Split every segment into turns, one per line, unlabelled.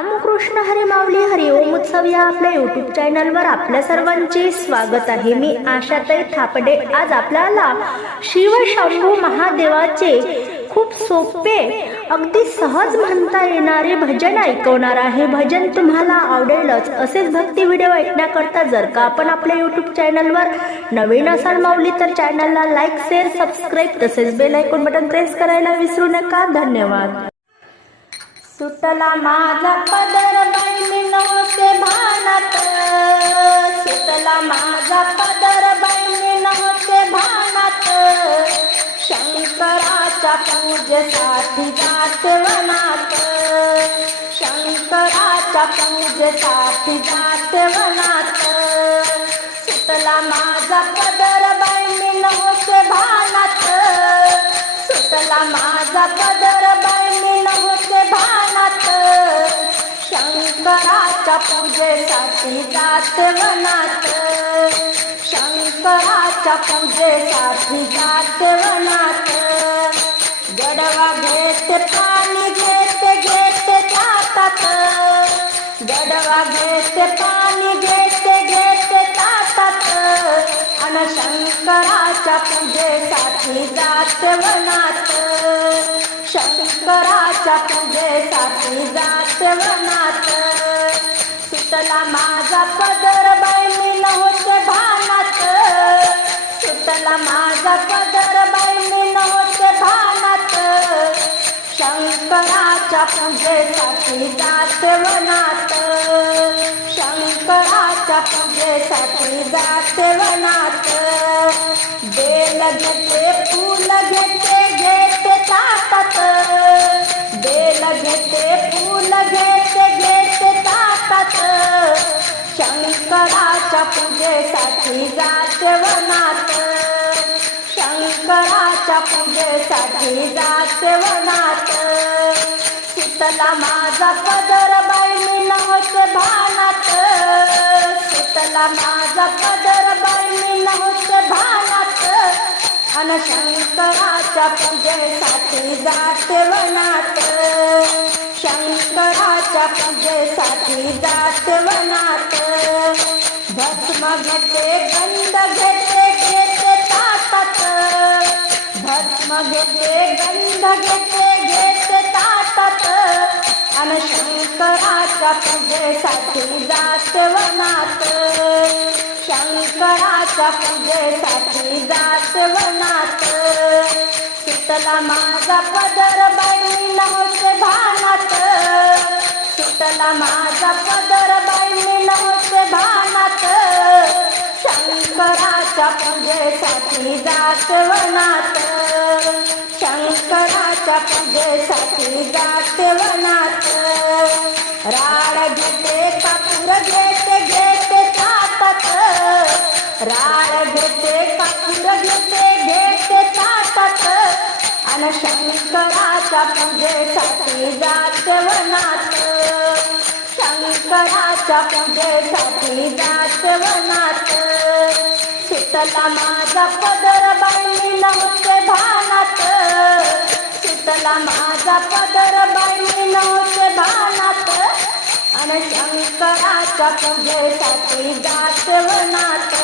रामकृष्ण हरी माऊली हरिओम उत्सव या आपल्या युट्यूब चॅनलवर आपल्या सर्वांचे स्वागत आहे. मी आशाताई थापडे. आज आपल्याला शिवशंभू महादेवाचे खूप सोपे अगदी सहज म्हणता येणारे भजन ऐकवणार आहे. भजन तुम्हाला आवडेलच. असेच भक्ती व्हिडिओ ऐकण्याकरता जर का आपण आपल्या युट्यूब चॅनलवर नवीन असाल माऊली तर चॅनलला लाईक शेअर सबस्क्राईब तसेच बेल आयकॉन बटन प्रेस करायला विसरू नका. धन्यवाद. सुटला माझा पदर बाई नव्हते भानात. सुटला माझा पदर बाई नव्हते भानात. शंकराच्या पूजेसाठी जाते वनात. शंकराच्या पूजेसाठी जात वनात. सुटला माझा पदर बाई नव्हते भानात. सुटला माझा पदर शंकराच्या पूजेसाठी जात वनात. शंकराच्या पूजेसाठी जात वनात. गडवा घेत पाणी घेत घेत जातात गडवा घेत पाणी घेत घेत जातात आणि शंकराच्या पूजेसाठी जात वनात. शंकराच्या पूजेसाठी जात वनात. सुतला माझा पदर बाई मी नव्हते भानात. सुतला माझा पदर बाई मी नव्हते भानात. शंकराच्या पूजेसाठी जाते वनात. शंकराच्या पूजेसाठी जाते वनात. बेल घेते फूल घेते शंकराच्या पूजेसाठी जाते वनात. शंकराच्या पूजेसाठी जाते वनात. शीतला माझा पदर बाई मी नव्हते भानात. शीतला माझा पदर बाई मी नव्हते भानात. अन शंकराच्या पूजेसाठी जाते वनात. शंकराच्या पूजेसाठी जात वनात. भस्म घेते गंध घेते घेते ताटात. भस्म घेते गंध घेते घेते ताटात. अन शंकराच्या पूजेसाठी जात वनात. शंकराच्या पूजेसाठी जात वनात. सुटला माझा पदर माझा पदर बाई नव्हते भानात. शंकराच्या पूजेसाठी जात वनात. शंकराच्या पूजेसाठी जात वनात. राड घेते कापूर घेते घेते तापत. राड घेते कापूर घेते घेते तापत. आणि शंकराच्या पूजेसाठी जात वनात. शंकराच्या पूजेसाठी जाते वनात. शीतला माझा पदर बाई नव्हते भानात. शीतला माझा पदर बाई नव्हते भानात. आणि शंकराच्या पूजेसाठी जाते वनात.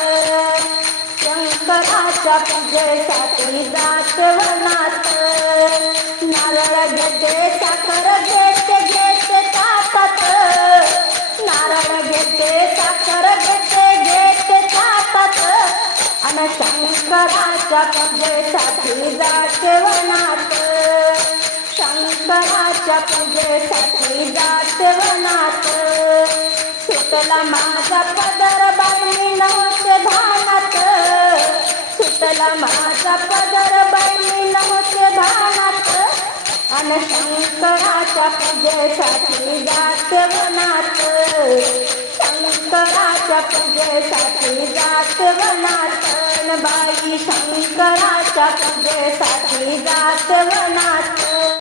शंकराच्या पूजेसाठी जाते वनात. नारळ घेते साखर घेते शंकराच्या पूजेसाठी जाते वनात. शंकराच्या पूजेसाठी जाते वनात. सुटला माझा पदर बाई नव्हते भानात सुटला माझा पदर बाई नव्हते भानात अन शंकराच्या पूजेसाठी जाते वनात. शंकराच्या पूजेसाठी जाते वनात. बाई शंकराच्या पूजेसाठी जात वनात.